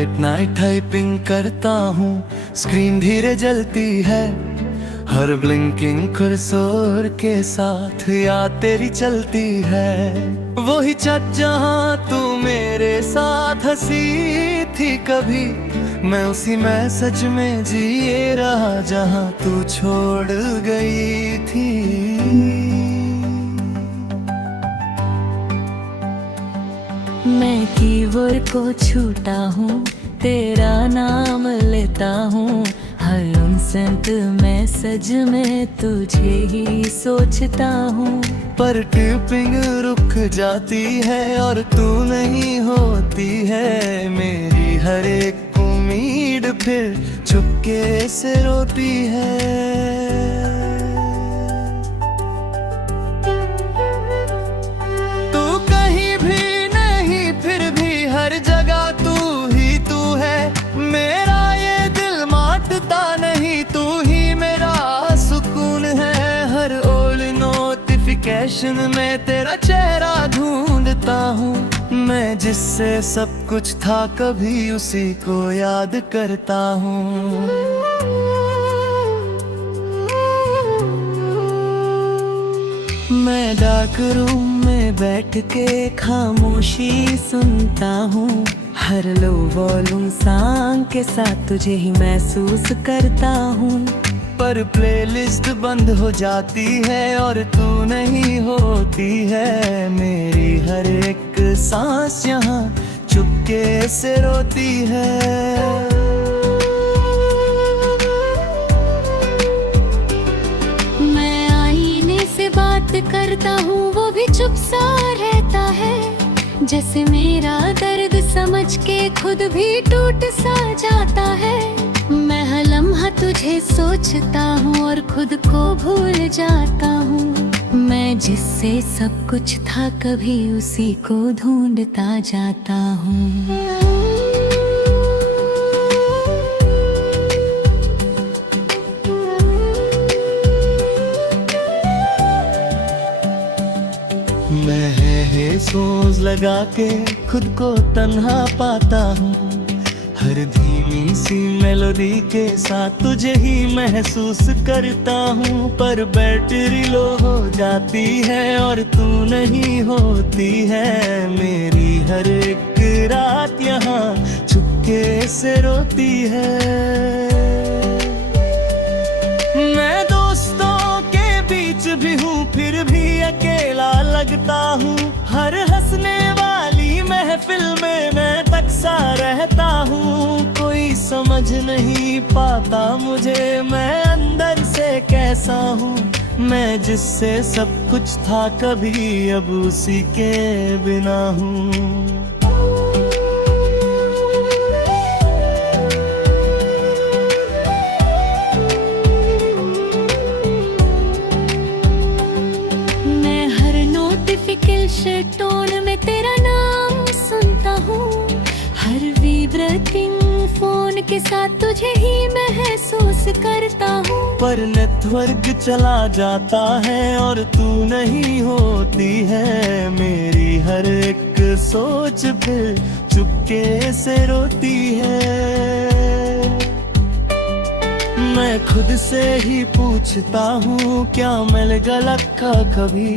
Late night typing करता हूँ, screen धीरे जलती है। हर ब्लिंकिंग कर्सर के साथ याद तेरी चलती है। वही छत जहाँ तू मेरे साथ हंसी थी कभी, मैं उसी मैसेज में जिए रहा जहाँ तू छोड़ गई थी। मैं कीबोर्ड को छूटा हूँ, तेरा नाम लेता हूँ। हर उनसेंट मैसेज में तुझे ही सोचता हूँ। पर टिपिंग रुक जाती है और तू नहीं होती है। मेरी हर एक उम्मीद फिर चुपके से रोती है। नोटिफिकेशन में तेरा चेहरा ढूंढता हूँ, मैं जिससे सब कुछ था कभी उसी को याद करता हूँ। मैं डार्क रूम में बैठ के खामोशी सुनता हूँ। हर लो वॉल्यूम सॉन्ग के साथ तुझे ही महसूस करता हूँ। पर प्लेलिस्ट बंद हो जाती है और तू नहीं होती है। मेरी हर एक सांस यहाँ चुपके से रोती है। मैं आईने से बात करता हूँ, वो भी चुप सा रहता है। जैसे मेरा दर्द समझ के खुद भी टूट सा जाता है। मैं हर लम्हा तुझे सोचता हूँ और खुद को भूल जाता हूँ। मैं जिससे सब कुछ था कभी उसी को ढूंढता जाता हूँ। मैं सोच लगा के खुद को तन्हा पाता हूँ। हर धीमी सी मेलोडी के साथ तुझे ही महसूस करता हूँ। पर बैटरी लो हो जाती है और तू नहीं होती है। मेरी हर एक रात यहाँ चुपके से रोती है। मैं दोस्तों के बीच भी हूँ फिर भी अकेला लगता हूँ। हर हंसने वाली महफिल में मैं तकसा रहता हूँ। कोई समझ नहीं पाता मुझे मैं अंदर से कैसा हूँ। मैं जिससे सब कुछ था कभी अब उसी के बिना हूँ। टोन में तेरा नाम सुनता हूँ। हर विब्रेटिंग फोन के साथ तुझे ही महसूस करता हूँ। पर नेटवर्क चला जाता है और तू नहीं होती है। मेरी हर एक सोच फिर चुपके से रोती है। मैं खुद से ही पूछता हूँ क्या मिल गलत का कभी।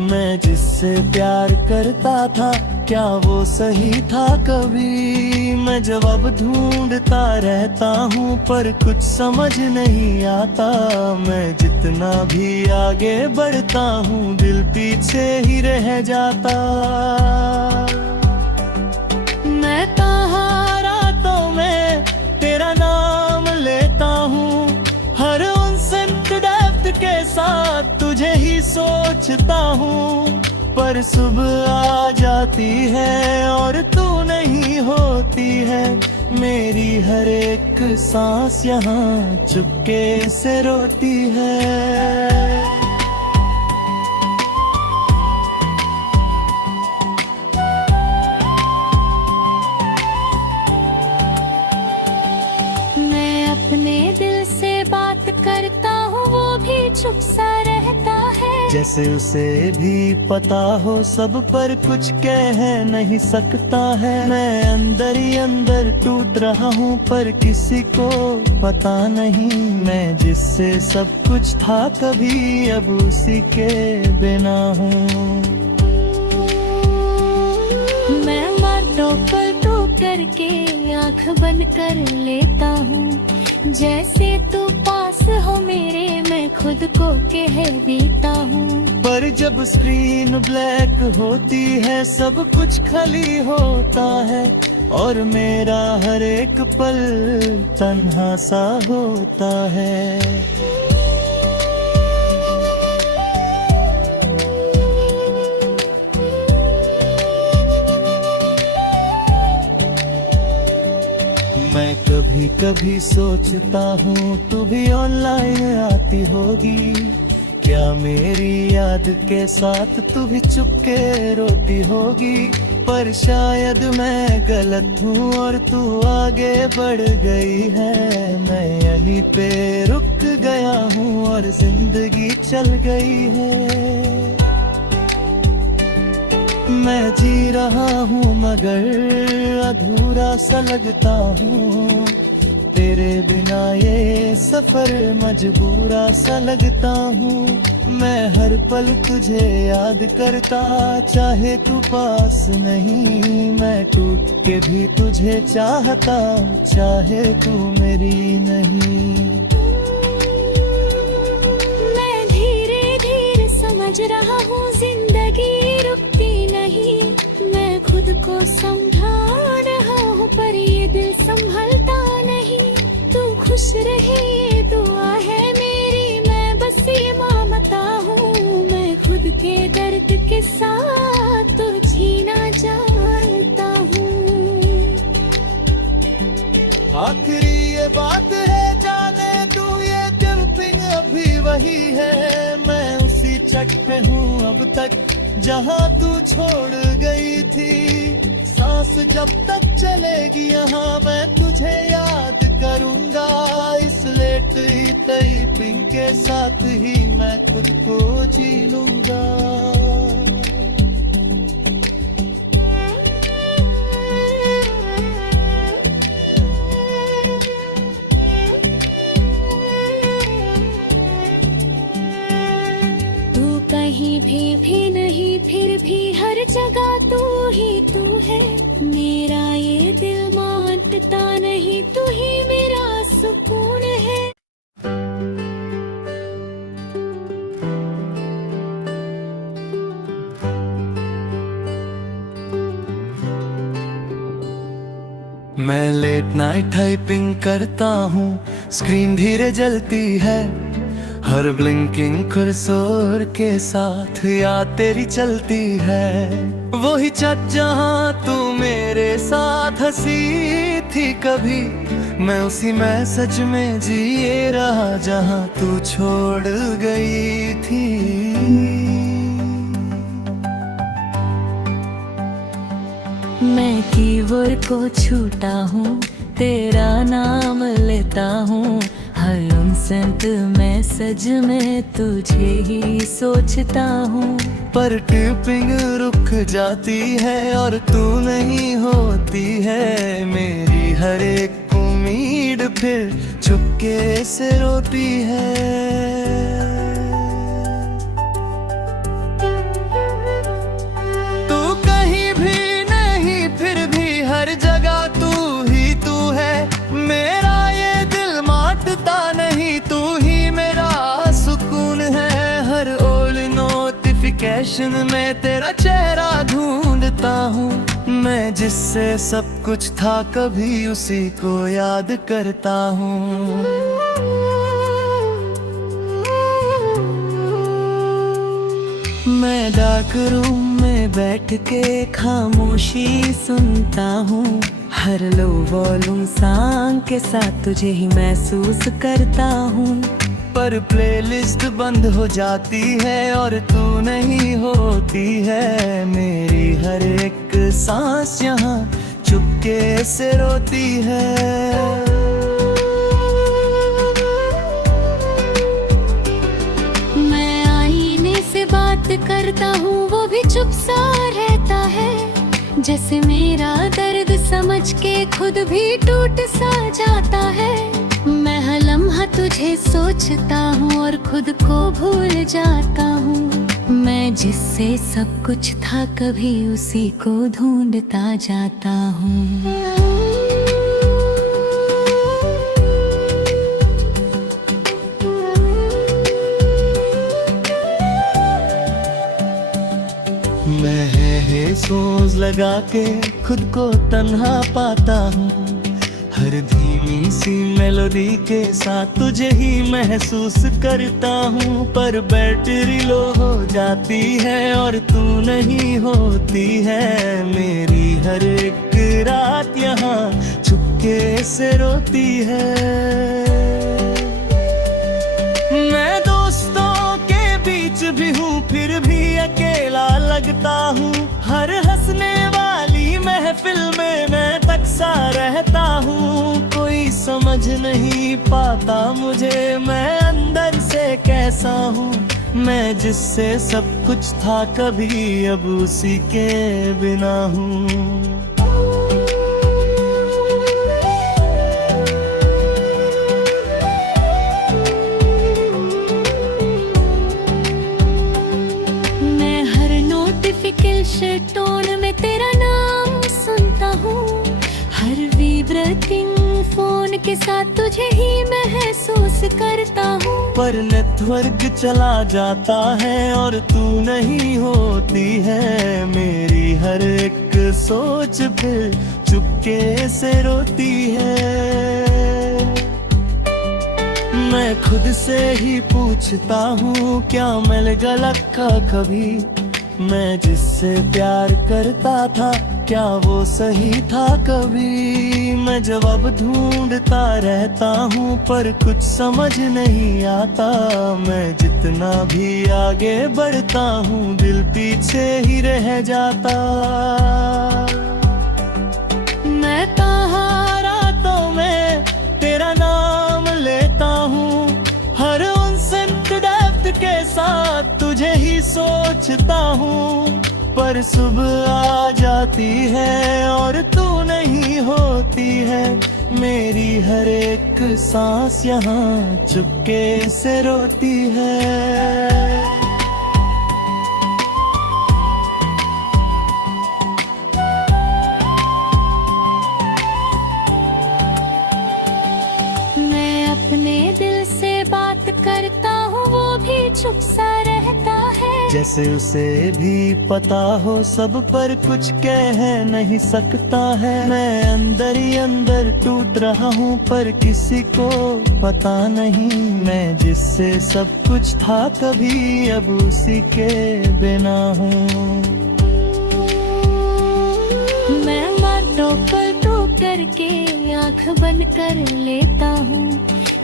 मैं जिससे प्यार करता था क्या वो सही था कभी। मैं जवाब ढूंढता रहता हूँ पर कुछ समझ नहीं आता। मैं जितना भी आगे बढ़ता हूँ दिल पीछे ही रह जाता। मैं कहाँ रातों में तेरा नाम लेता हूँ। हर उनसेंट डेप्थ के साथ तुझे ही सोचता हूँ। पर सुबह आ जाती है और तू नहीं होती है। मेरी हर एक सांस यहाँ चुपके से रोती है। मैं अपने दिल से बात करता हूँ, वो भी चुप सा रहता है। जैसे उसे भी पता हो सब पर कुछ कह नहीं सकता है। मैं अंदर ही अंदर टूट रहा हूँ पर किसी को पता नहीं। मैं जिससे सब कुछ था कभी अब उसी के बिना हूँ। मैं बातों पर तो करके आँख बंद कर लेता हूँ, जैसे तू पास हो मेरे मैं खुद को कह देता हूँ। पर जब स्क्रीन ब्लैक होती है सब कुछ खाली होता है और मेरा हर एक पल तन्हा सा होता है। मैं कभी कभी सोचता हूँ तू भी ऑनलाइन आती होगी, क्या मेरी याद के साथ तू भी चुपके रोती होगी। पर शायद मैं गलत हूँ और तू आगे बढ़ गई है। मैं यहीं पे रुक गया हूँ और जिंदगी चल गई है। मैं जी रहा हूँ मगर अधूरा सा लगता हूँ, तेरे बिना ये सफर मजबूरा सा लगता हूँ। मैं हर पल तुझे याद करता चाहे तू पास नहीं। मैं टूट के भी तुझे चाहता चाहे तू मेरी नहीं। मैं धीरे धीरे समझ रहा हूँ जिंदगी रुकती नहीं। मैं खुद को समझा रहा हूँ पर ये दिल संभलता नहीं। तू खुश रहे ये दुआ है मेरी, मैं बस ये मांगता हूँ। मैं खुद के दर्द के साथ तो जीना चाहता हूँ। आखिरी ये बात है जाने तू ये दिल पिंग अभी वही है। मैं उसी चट पे हूँ अब तक जहाँ तू छोड़ गई थी। सांस जब तक चलेगी यहाँ मैं तुझे याद करूँगा। इस लेट तई पिंग के साथ ही मैं खुद को जी लूँगा। कहीं भी नहीं फिर भी हर जगह तू ही तू है। मेरा ये दिल मानता नहीं, तू ही मेरा सुकून है। मैं लेट नाइट टाइपिंग करता हूँ, स्क्रीन धीरे जलती है। हर ब्लिंकिंग कर्सर के साथ याद तेरी चलती है। वही छत जहाँ तू मेरे साथ हंसी थी कभी, मैं उसी मैसेज में जिए रहा जहाँ तू छोड़ गई थी। मैं कीबोर्ड को छूटा हूँ, तेरा नाम लेता हूँ। हर अनसेंट मैसेज में तुझे ही सोचता हूँ। पर टिपिंग रुक जाती है और तू नहीं होती है। मेरी हर एक उम्मीद फिर चुपके से रोती है। तू कहीं भी नहीं फिर भी हर जगह तू ही तू है। मेरा ये दिल मानता नहीं, तू ही मेरा सुकून है। हर ओल्ड नोटिफिकेशन में तेरा चेहरा ढूंढता हूँ। मैं जिससे सब कुछ था कभी उसी को याद करता हूँ। मैं डार्क रूम में बैठ के खामोशी सुनता हूँ। हर लो वॉल्यूम सॉन्ग के साथ तुझे ही महसूस करता हूँ। पर प्लेलिस्ट बंद हो जाती है और तू नहीं होती है। मेरी हर एक सांस यहाँ चुपके से रोती है। मैं आईने से जैसे मेरा दर्द समझ के खुद भी टूट सा जाता है। मैं हर लम्हा तुझे सोचता हूँ और खुद को भूल जाता हूँ। मैं जिससे सब कुछ था कभी उसी को ढूंढता जाता हूँ। मैं है सोच लगा के खुद को तन्हा पाता हूँ। हर धीमी सी मेलोडी के साथ तुझे ही महसूस करता हूँ। पर बैटरी लो हो जाती है और तू नहीं होती है। मेरी हर एक रात यहाँ चुपके से रोती है। मैं दोस्तों के बीच भी हूँ फिर भी अकेला लगता हूँ। हर हंसने वाली महफिल में मैं तकसा रहता हूँ। कोई समझ नहीं पाता मुझे मैं अंदर से कैसा हूँ। मैं जिससे सब कुछ था कभी अब उसी के बिना हूँ। टोन में तेरा नाम सुनता हूँ। हर विब्रेटिंग फोन के साथ तुझे ही महसूस करता हूँ। पर नेटवर्क चला जाता है और तू नहीं होती है। मेरी हर एक सोच फिर चुपके से रोती है। मैं खुद से ही पूछता हूँ क्या मिल गलत का कभी। मैं जिससे प्यार करता था क्या वो सही था कभी। मैं जवाब ढूंढता रहता हूँ पर कुछ समझ नहीं आता। मैं जितना भी आगे बढ़ता हूँ दिल पीछे ही रह जाता। मैं कहाँ रातों में तेरा नाम लेता हूँ। हर इंसेंट डेप्थ के साथ तुझे ही सोचता हूँ। पर सुबह आ जाती है और तू नहीं होती है। मेरी हर एक सांस यहाँ चुपके से रोती है। अपने दिल से बात करता हूँ वो भी चुप सा रहता है। जैसे उसे भी पता हो सब पर कुछ कह नहीं सकता है। मैं अंदर ही अंदर टूट रहा हूँ पर किसी को पता नहीं। मैं जिससे सब कुछ था कभी अब उसी के बिना हूँ। मैं बातों पर तो करके आँख बंद कर लेता हूँ।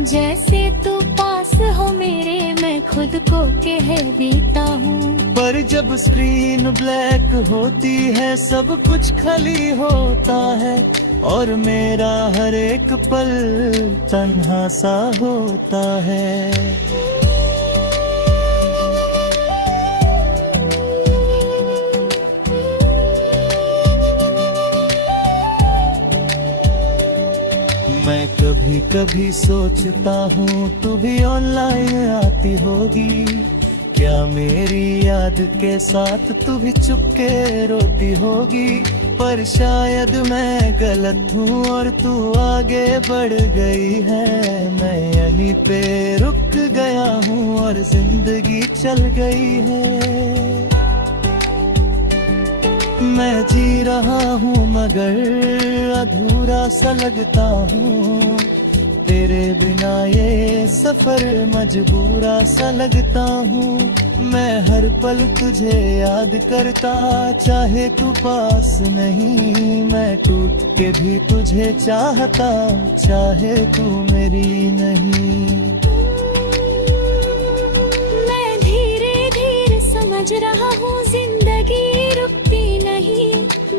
जैसे तू पास हो मेरे मैं खुद को कह देता हूँ। पर जब स्क्रीन ब्लैक होती है सब कुछ खाली होता है। और मेरा हर एक पल तन्हा सा होता है। मैं कभी कभी सोचता हूँ तू भी ऑनलाइन आती होगी। क्या मेरी याद के साथ तू भी चुपके रोती होगी। पर शायद मैं गलत हूँ और तू आगे बढ़ गई है। मैं यहीं पे रुक गया हूँ और जिंदगी चल गई है। मैं जी रहा हूँ मगर अधूरा सा लगता हूँ। तेरे बिना ये सफर मजबूरा सा लगता हूँ। मैं हर पल तुझे याद करता चाहे तू पास नहीं। मैं टूट के भी तुझे चाहता चाहे तू मेरी नहीं। मैं धीरे धीरे समझ रहा हूँ जिंदगी रुकती नहीं।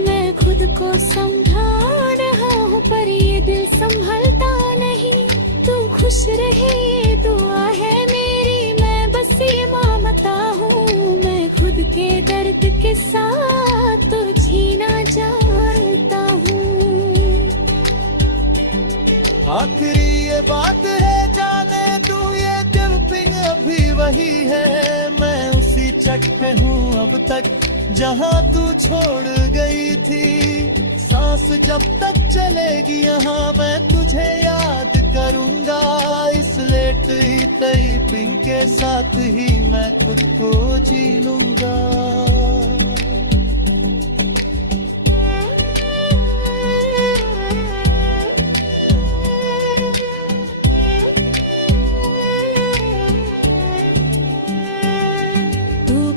मैं खुद को संभाल रहा हूँ पर ये दिल संभलता नहीं। तू खुश रहे ये दुआ है मेरी मैं बस ये मानता हूँ। मैं खुद के दर्द के साथ तो जीना चाहता आखिरी ये बात है जाने तू, ये दिल पिंग अभी वही है। मैं उसी चक पे हूँ अब तक जहाँ तू छोड़ गई थी। सांस जब तक चलेगी यहाँ मैं तुझे याद करूँगा। इस लेट ही तई पिंग के साथ ही मैं खुद को जी लूँगा।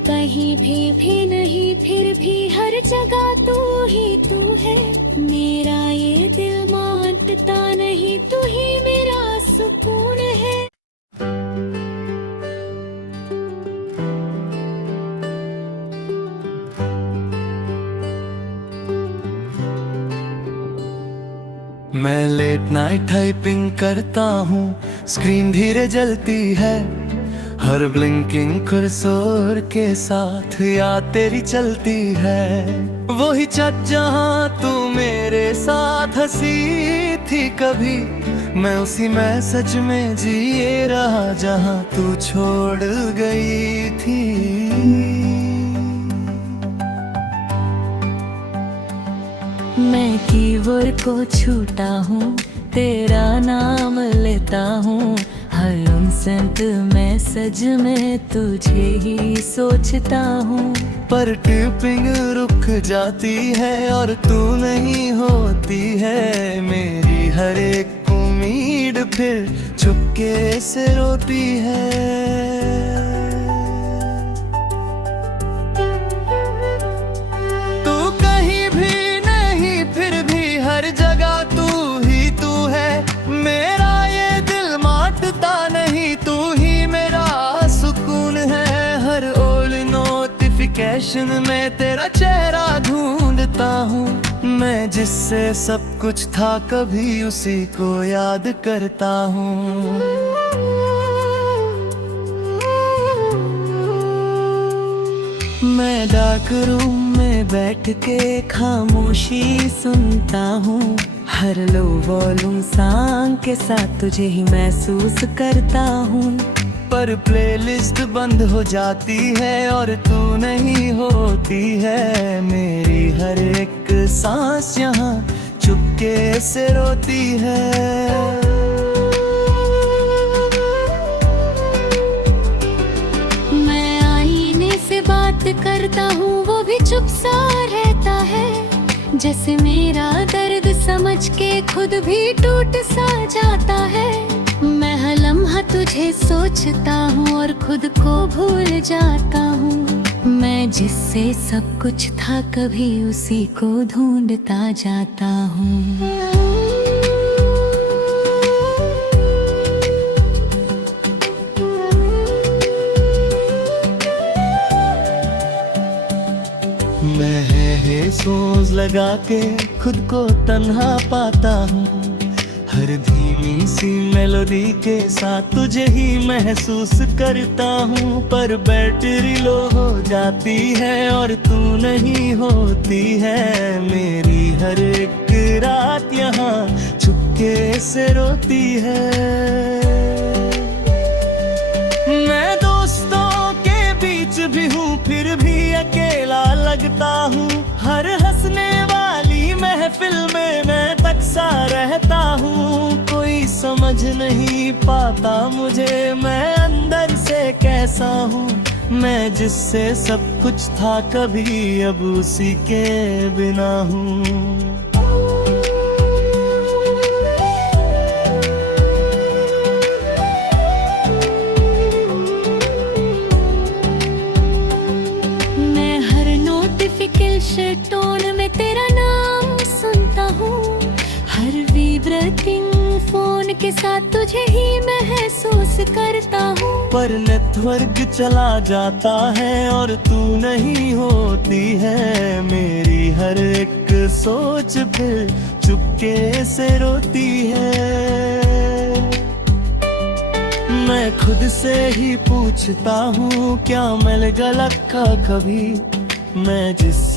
कहीं भी नहीं, फिर भी हर जगह तू ही तू है। मेरा ये दिल मानता नहीं, तू ही मेरा सुकून है। मैं लेट नाइट टाइपिंग करता हूँ, स्क्रीन धीरे जलती है। हर ब्लिंकिंग कर्सर के साथ याद तेरी चलती है। वही छत जहाँ तू मेरे साथ हंसी थी कभी, मैं उसी मैसेज में जिए रहा जहाँ तू छोड़ गई थी। मैं कीबोर्ड को छूटा हूँ, तेरा नाम लेता हूँ। हर इंसेंट मैसेज में तुझे ही सोचता हूँ। पर टिपिंग रुक जाती है और तू नहीं होती है। मेरी हर एक उम्मीद फिर चुपके से रोती है। नोटिफिकेशन में तेरा चेहरा ढूंढता हूँ। मैं जिससे सब कुछ था कभी उसी को याद करता हूँ। मैं डार्क रूम में बैठ के खामोशी सुनता हूँ। हर लो वॉल्यूम सॉन्ग के साथ तुझे ही महसूस करता हूँ। पर प्लेलिस्ट बंद हो जाती है और तू नहीं होती है। मेरी हर एक सांस यहाँ चुपके से रोती है। मैं आईने से बात करता हूँ, वो भी चुप सा रहता है। जैसे मेरा दर्द समझ के खुद भी टूट सा जाता है। मैं हर लम्हा तुझे सोचता हूँ और खुद को भूल जाता हूँ। मैं जिससे सब कुछ था कभी उसी को ढूंढता जाता हूँ। मैं है सोच लगा के खुद को तन्हा पाता हूँ। हर धीमी सी मेलोडी के साथ तुझे ही महसूस करता हूँ। पर बैटरी लो हो जाती है और तू नहीं होती है। मेरी हर एक रात यहाँ चुपके से रोती है। मैं दोस्तों के बीच भी हूँ फिर भी अकेला लगता हूँ। हर हंसने वाली महफिल में मैं तकसा रहता हूँ। कोई समझ नहीं पाता मुझे मैं अंदर से कैसा हूँ। मैं जिससे सब कुछ था कभी अब उसी के बिना हूँ। टोन में तेरा नाम सुनता हूँ। हर विब्रेटिंग फोन के साथ तुझे ही महसूस करता हूँ। पर नेटवर्क चला जाता है और तू नहीं होती है। मेरी हर एक सोच फिर चुपके से रोती है। मैं खुद से ही पूछता हूँ क्या मिल गलत का कभी। मैं जिस